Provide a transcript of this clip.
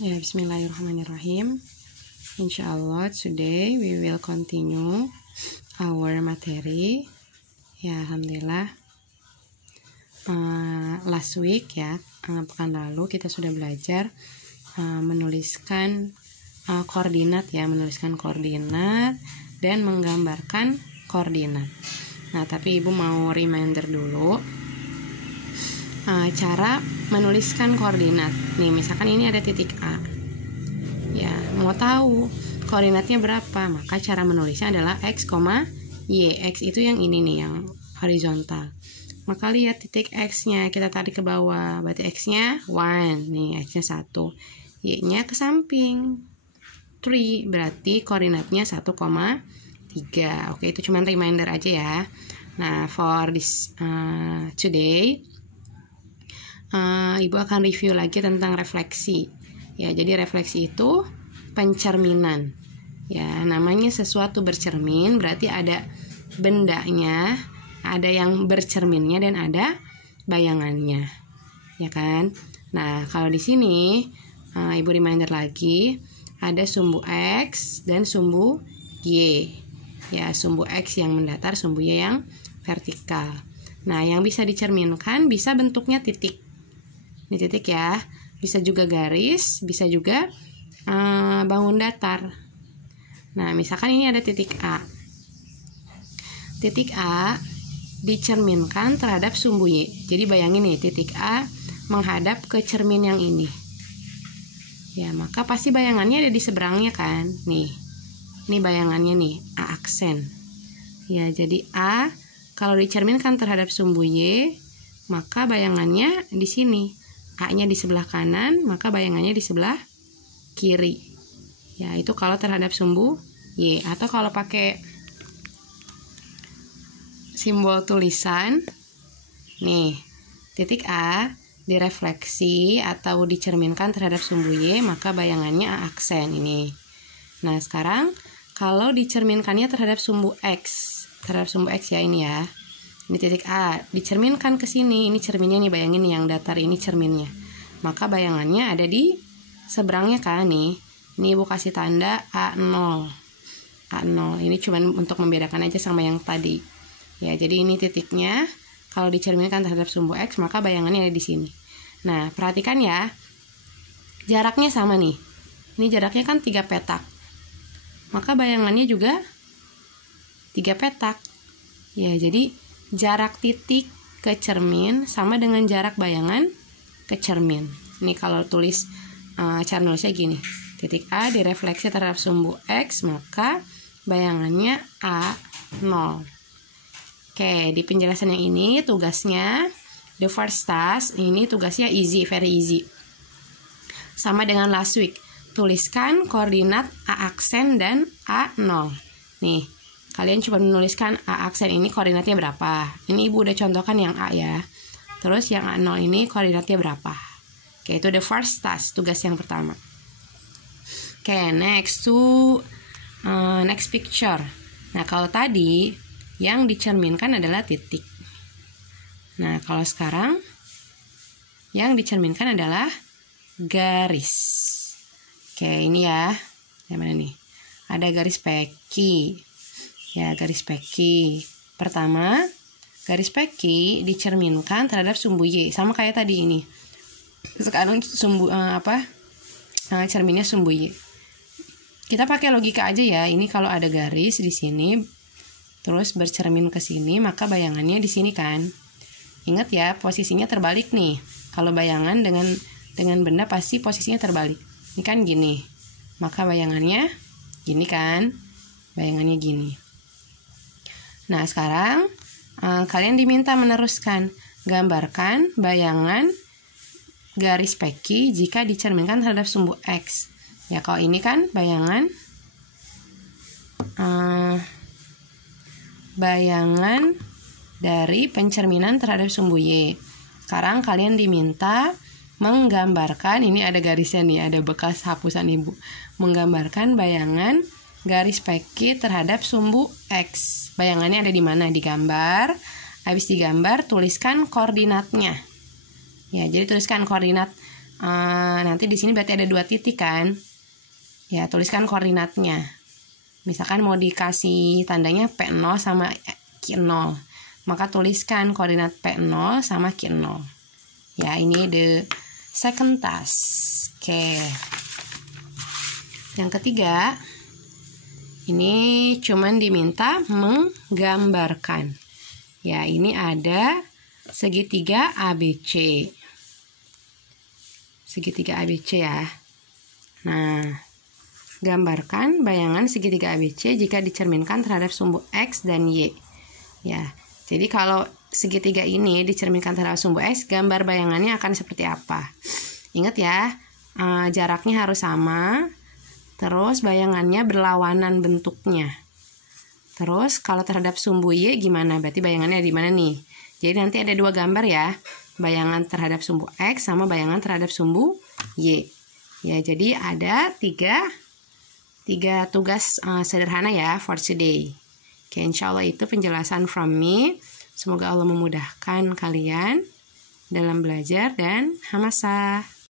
Ya, bismillahirrahmanirrahim. Insyaallah today we will continue our materi. Ya, alhamdulillah. Last week ya, pekan lalu kita sudah belajar menuliskan koordinat ya, menuliskan koordinat dan menggambarkan koordinat. Nah, tapi Ibu mau reminder dulu cara menuliskan koordinat. Nih, misalkan ini ada titik A. Ya, mau tahu koordinatnya berapa, maka cara menulisnya adalah X, Y. X itu yang ini nih, yang horizontal. Maka lihat titik X-nya, kita tarik ke bawah. Berarti X-nya 1. Nih, X-nya 1. Y-nya ke samping 3. Berarti koordinatnya 1,3. Oke, itu cuma reminder aja ya. Nah, for this today Ibu akan review lagi tentang refleksi. Ya, jadi refleksi itu pencerminan. Ya, namanya sesuatu bercermin berarti ada bendanya, ada yang bercerminnya dan ada bayangannya. Ya kan? Nah, kalau di sini Ibu reminder lagi, ada sumbu X dan sumbu Y. Ya, sumbu X yang mendatar, sumbu Y yang vertikal. Nah, yang bisa dicerminkan bisa bentuknya titik. Ini titik ya, bisa juga garis, bisa juga bangun datar. Nah, misalkan ini ada titik A. Titik A dicerminkan terhadap sumbu Y. Jadi bayangin nih, titik A menghadap ke cermin yang ini. Ya, maka pasti bayangannya ada di seberangnya kan? Nih, ini bayangannya nih, A aksen. Ya, jadi A kalau dicerminkan terhadap sumbu Y, maka bayangannya di sini. A-nya di sebelah kanan, maka bayangannya di sebelah kiri. Ya, itu kalau terhadap sumbu Y. Atau kalau pakai simbol tulisan, nih, titik A direfleksi atau dicerminkan terhadap sumbu Y, maka bayangannya A aksen ini. Nah, sekarang kalau dicerminkannya terhadap sumbu X ya ini ya. Ini titik A, dicerminkan ke sini, ini cerminnya nih, bayangin nih yang datar ini cerminnya. Maka bayangannya ada di seberangnya kan nih. Ini Ibu kasih tanda A0. A0, ini cuma untuk membedakan aja sama yang tadi. Ya, jadi ini titiknya, kalau dicerminkan terhadap sumbu X, maka bayangannya ada di sini. Nah, perhatikan ya, jaraknya sama nih. Ini jaraknya kan 3 petak. Maka bayangannya juga 3 petak. Ya, jadi jarak titik ke cermin sama dengan jarak bayangan ke cermin. Ini kalau tulis cara nulisnya gini. Titik A direfleksi terhadap sumbu X, maka bayangannya A0. Oke, di penjelasan yang ini tugasnya, the first task, ini tugasnya easy, very easy. Sama dengan last week. Tuliskan koordinat A aksen dan A0. Nih, kalian coba menuliskan A aksen ini koordinatnya berapa. Ini Ibu udah contohkan yang A ya. Terus yang A0 ini koordinatnya berapa. Oke, itu the first task, tugas yang pertama. Oke, next picture. Nah, kalau tadi yang dicerminkan adalah titik. Nah, kalau sekarang yang dicerminkan adalah garis. Oke, ini ya. Yang mana nih? Ada garis peki. Ya, garis peki. Pertama, garis peki dicerminkan terhadap sumbu Y, sama kayak tadi ini. Sekarang sumbu cerminnya sumbu Y. Kita pakai logika aja ya. Ini kalau ada garis di sini terus bercermin ke sini, maka bayangannya di sini kan. Ingat ya, posisinya terbalik nih. Kalau bayangan dengan benda pasti posisinya terbalik. Ini kan gini. Maka bayangannya gini kan? Bayangannya gini. Nah, sekarang kalian diminta meneruskan. Gambarkan bayangan garis peki jika dicerminkan terhadap sumbu X. Ya, kalau ini kan bayangan dari pencerminan terhadap sumbu Y. Sekarang kalian diminta menggambarkan, ini ada garisnya nih, ada bekas hapusan Ibu. Menggambarkan bayangan garis peki terhadap sumbu X. Bayangannya ada di mana? Digambar. Habis digambar, tuliskan koordinatnya. Ya, jadi tuliskan koordinat nanti di sini berarti ada 2 titik kan. Ya, tuliskan koordinatnya. Misalkan mau dikasih tandanya P0 sama Q0, maka tuliskan koordinat P0 sama Q0. Ya, ini the second task. Oke. Yang ketiga, ini cuman diminta menggambarkan. Ya, ini ada segitiga ABC. Segitiga ABC ya. Nah, gambarkan bayangan segitiga ABC jika dicerminkan terhadap sumbu X dan Y. Ya, jadi kalau segitiga ini dicerminkan terhadap sumbu X, gambar bayangannya akan seperti apa? Ingat ya, jaraknya harus sama, terus bayangannya berlawanan bentuknya. Terus kalau terhadap sumbu Y gimana? Berarti bayangannya di mana nih? Jadi nanti ada 2 gambar ya, bayangan terhadap sumbu X sama bayangan terhadap sumbu Y. Ya, jadi ada 3 tugas sederhana ya for today. Oke, insya Allah itu penjelasan from me. Semoga Allah memudahkan kalian dalam belajar dan hamasa.